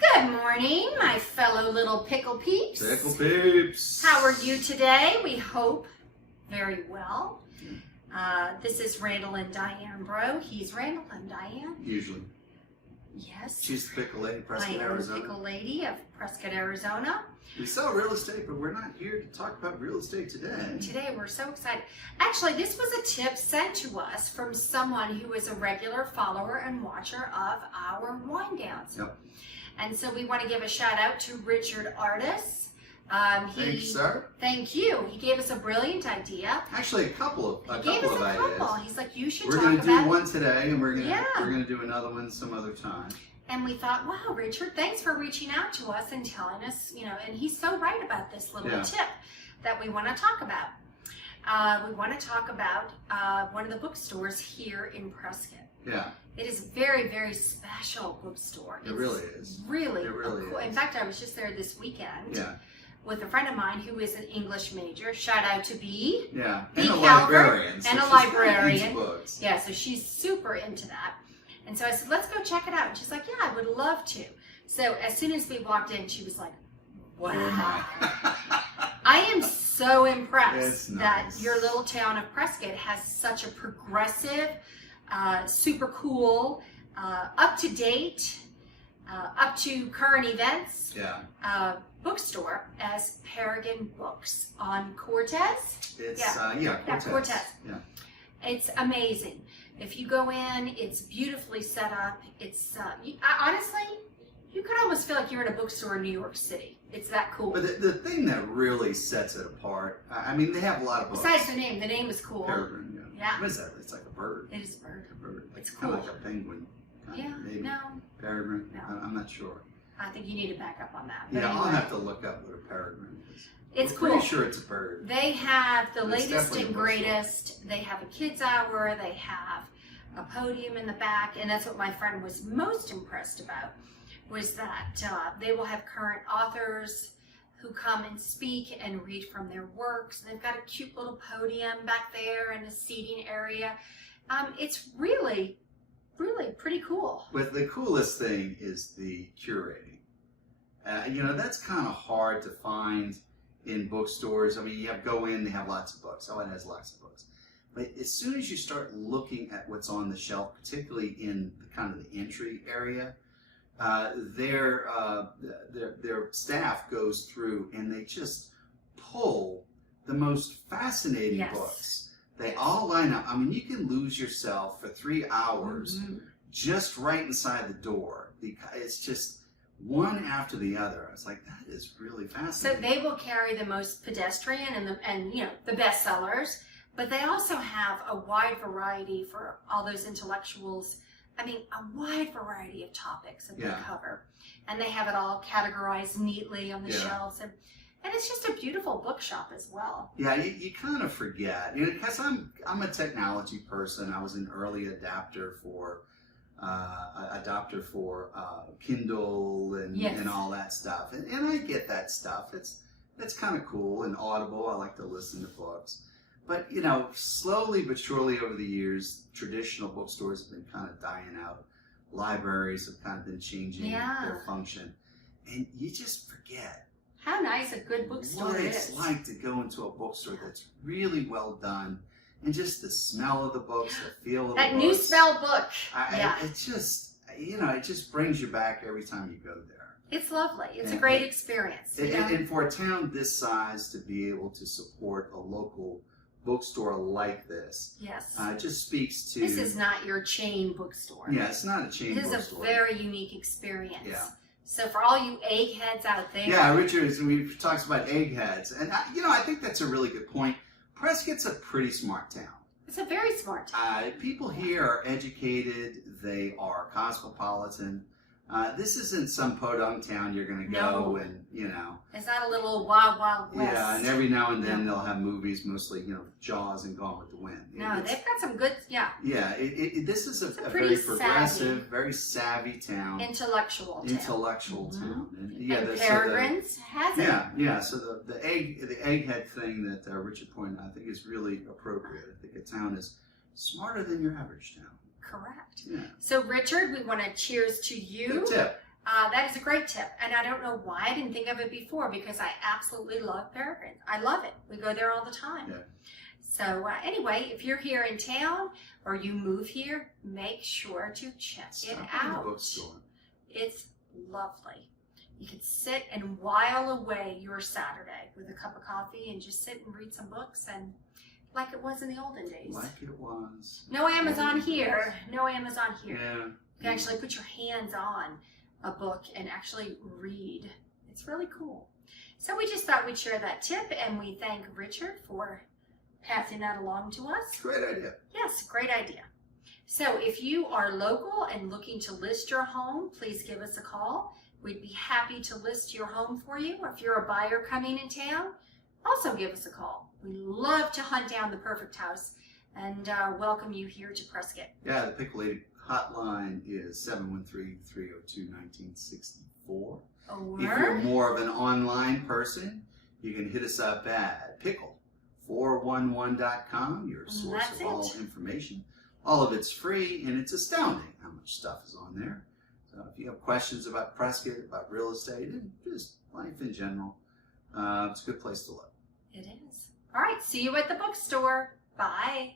Good morning, my fellow little pickle peeps. Pickle peeps. How are you today? We hope very well. This is Randall and Diane, bro. He's Randall and Diane. Usually. Yes. She's the Pickle Lady, Prescott, I am Arizona. the Pickle Lady of Prescott, Arizona. We sell real estate, but we're not here to talk about real estate today. Today we're so excited. Actually, this was a tip sent to us from someone who is a regular follower and watcher of our wind downs. Yep. And so we want to give a shout out to Richard Ardis. Thanks, sir. Thank you. He gave us a brilliant idea. Actually, a couple of He gave us a ideas. couple. He's like, you should We're talk going to about do one today, and we're Yeah. going to do another one some other time. And we thought, wow, Richard, thanks for reaching out to us and telling us, and he's so right about this little tip that we want to talk about. We want to talk about one of the bookstores here in Prescott. Yeah. It is a very, very special bookstore. It really is. Really, It really cool. is. In fact, I was just there this weekend. Yeah. With a friend of mine who is an English major. Shout out to B. Yeah. B. And a Calvert, librarian. So and a she's librarian. into books. Yeah, so she's super into that. And so I said, let's go check it out. And she's like, yeah, I would love to. So as soon as we walked in, she was like, wow. Oh my. I am so impressed It's that nice. your little town of Prescott has such a progressive, super cool, up-to-date, up to current events bookstore as Peregrine Books on Cortez. It's, Cortez. Cortez. Yeah. It's amazing. If you go in, it's beautifully set up. It's honestly, you could almost feel like you're in a bookstore in New York City. It's that cool. But the thing that really sets it apart, I mean, they have a lot of books. Besides the name is cool. Peregrine, Yeah. What is that? It's like a bird. It is a bird. A bird. It's Kind of cool. like a penguin. Yeah, Maybe. no. Peregrine? No. I'm not sure. I think you need to back up on that. But Yeah, I'll anyway, have to look up what a peregrine is. It's I'm cool. pretty sure it's a bird. They have the It's latest definitely and a bookstore. greatest. They have a kids hour. They have a podium in the back, and that's what my friend was most impressed about. Was that they will have current authors who come and speak and read from their works. They've got a cute little podium back there and a seating area. It's really, really pretty cool. But the coolest thing is the curating. That's kind of hard to find in bookstores. I mean, you go in, they have lots of books. Oh, it has lots of books. But as soon as you start looking at what's on the shelf, particularly in the kind of the entry area, their staff goes through and they just pull the most fascinating books. They all line up. I mean, you can lose yourself for 3 hours just right inside the door because it's just one after the other. I was like, that is really So fascinating. they will carry the most pedestrian and the best sellers, but they also have a wide variety for all those intellectuals. I mean, a wide variety of topics that they cover. And they have it all categorized neatly on the shelves. And it's just a beautiful bookshop as well. Yeah, you kind of forget. Because I'm a technology person. I was an early adapter for Kindle and all that stuff. And I get that stuff. It's kind of cool and audible. I like to listen to books. But, slowly but surely over the years, traditional bookstores have been kind of dying out. Libraries have kind of been changing their function. And you just forget How nice a good bookstore what is. it's like to go into a bookstore that's really well done. And just the smell of the books, the feel of the books. That new spell book. It just, it just brings you back every time you go there. It's lovely. It's a great experience. And for a town this size to be able to support a local bookstore like this, it just speaks to... This is not your chain bookstore. Yeah, it's not a chain bookstore. This is a very unique experience. Yeah. So for all you eggheads out there... Yeah, Richard talks about eggheads. And, I think that's a really good point. Prescott's a pretty smart town. It's a very smart town. People here are educated. They are cosmopolitan. This isn't some podunk town you're going to go and, It's not a little wild, wild west. Yeah, and every now and then they'll have movies, mostly, Jaws and Gone with the Wind. No, they've got some good, Yeah, this is a pretty very progressive, very savvy town. Intellectual town. And, Peregrine's has it. Yeah, so the egghead thing that Richard pointed out, I think is really appropriate. I think a town is smarter than your average town. Correct. Yeah. So Richard, we want to cheers to you. Good tip. That is a great tip, and I don't know why I didn't think of it before, because I absolutely love Peregrine. I love it. We go there all the time. Yeah. So anyway, if you're here in town or you move here, make sure to check it Stop out. in the bookstore. It's lovely. You can sit and while away your Saturday with a cup of coffee and just sit and read some books, and like it was in the olden days. Like it was. No Amazon here. No Amazon here. Yeah. You can actually put your hands on a book and actually read. It's really cool. So we just thought we'd share that tip, and we thank Richard for passing that along to us. Great idea. Yes, great idea. So if you are local and looking to list your home, please give us a call. We'd be happy to list your home for you. Or if you're a buyer coming in town, also give us a call. We love to hunt down the perfect house and welcome you here to Prescott. Yeah, the Pickle Lady hotline is 713-302-1964. If you're more of an online person, you can hit us up at pickle411.com, your source of all information. All of it's free, and it's astounding how much stuff is on there. So if you have questions about Prescott, about real estate, and just life in general, it's a good place to look. It is. All right, see you at the bookstore. Bye.